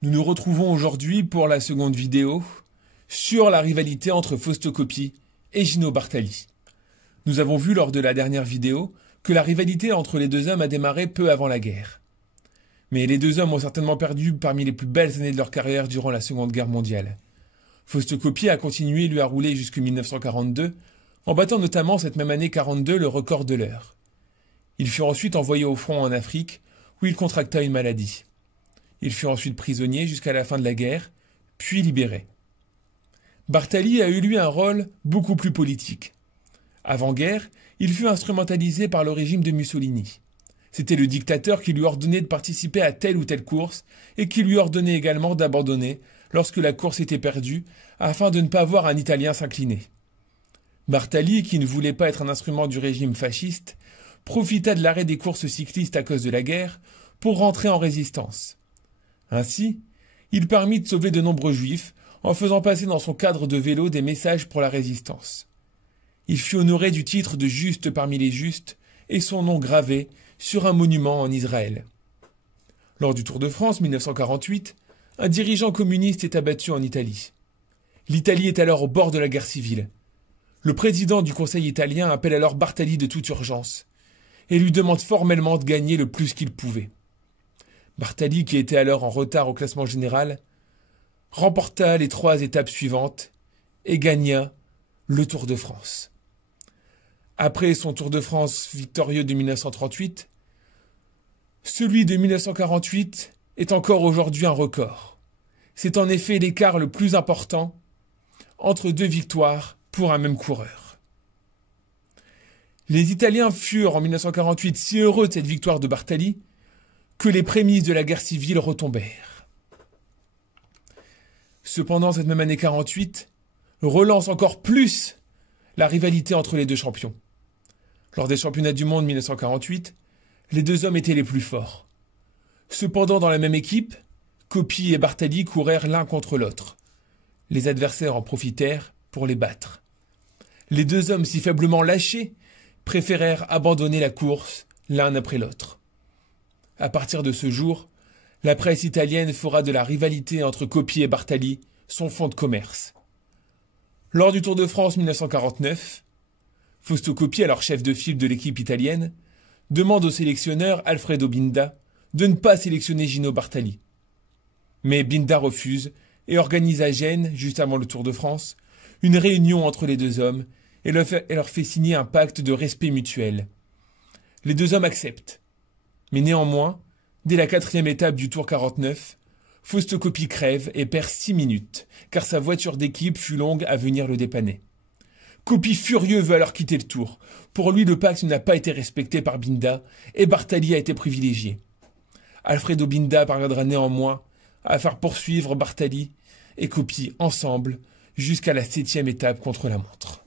Nous nous retrouvons aujourd'hui pour la seconde vidéo sur la rivalité entre Fausto Coppi et Gino Bartali. Nous avons vu lors de la dernière vidéo que la rivalité entre les deux hommes a démarré peu avant la guerre. Mais les deux hommes ont certainement perdu parmi les plus belles années de leur carrière durant la Seconde Guerre mondiale. Fausto Coppi a continué lui à rouler jusqu'en 1942, en battant notamment cette même année 42 le record de l'heure. Il fut ensuite envoyé au front en Afrique, où il contracta une maladie. Il fut ensuite prisonnier jusqu'à la fin de la guerre, puis libéré. Bartali a eu lui un rôle beaucoup plus politique. Avant-guerre, il fut instrumentalisé par le régime de Mussolini. C'était le dictateur qui lui ordonnait de participer à telle ou telle course et qui lui ordonnait également d'abandonner lorsque la course était perdue afin de ne pas voir un Italien s'incliner. Bartali, qui ne voulait pas être un instrument du régime fasciste, profita de l'arrêt des courses cyclistes à cause de la guerre pour rentrer en résistance. Ainsi, il permit de sauver de nombreux juifs en faisant passer dans son cadre de vélo des messages pour la résistance. Il fut honoré du titre de juste parmi les justes et son nom gravé sur un monument en Israël. Lors du Tour de France 1948, un dirigeant communiste est abattu en Italie. L'Italie est alors au bord de la guerre civile. Le président du Conseil italien appelle alors Bartali de toute urgence et lui demande formellement de gagner le plus qu'il pouvait. Bartali, qui était alors en retard au classement général, remporta les 3 étapes suivantes et gagna le Tour de France. Après son Tour de France victorieux de 1938, celui de 1948 est encore aujourd'hui un record. C'est en effet l'écart le plus important entre 2 victoires pour un même coureur. Les Italiens furent en 1948 si heureux de cette victoire de Bartali que les prémices de la guerre civile retombèrent. Cependant, cette même année 48 relance encore plus la rivalité entre les deux champions. Lors des championnats du monde 1948, les deux hommes étaient les plus forts. Cependant, dans la même équipe, Coppi et Bartali courèrent l'un contre l'autre. Les adversaires en profitèrent pour les battre. Les deux hommes si faiblement lâchés préférèrent abandonner la course l'un après l'autre. À partir de ce jour, la presse italienne fera de la rivalité entre Coppi et Bartali son fonds de commerce. Lors du Tour de France 1949, Fausto Coppi, alors chef de file de l'équipe italienne, demande au sélectionneur Alfredo Binda de ne pas sélectionner Gino Bartali. Mais Binda refuse et organise à Gênes, juste avant le Tour de France, une réunion entre les deux hommes et leur fait signer un pacte de respect mutuel. Les deux hommes acceptent. Mais néanmoins, dès la 4e étape du Tour 49, Fausto Coppi crève et perd 6 minutes, car sa voiture d'équipe fut longue à venir le dépanner. Coppi furieux veut alors quitter le Tour. Pour lui, le pacte n'a pas été respecté par Binda et Bartali a été privilégié. Alfredo Binda parviendra néanmoins à faire poursuivre Bartali et Coppi ensemble jusqu'à la 7e étape contre la montre.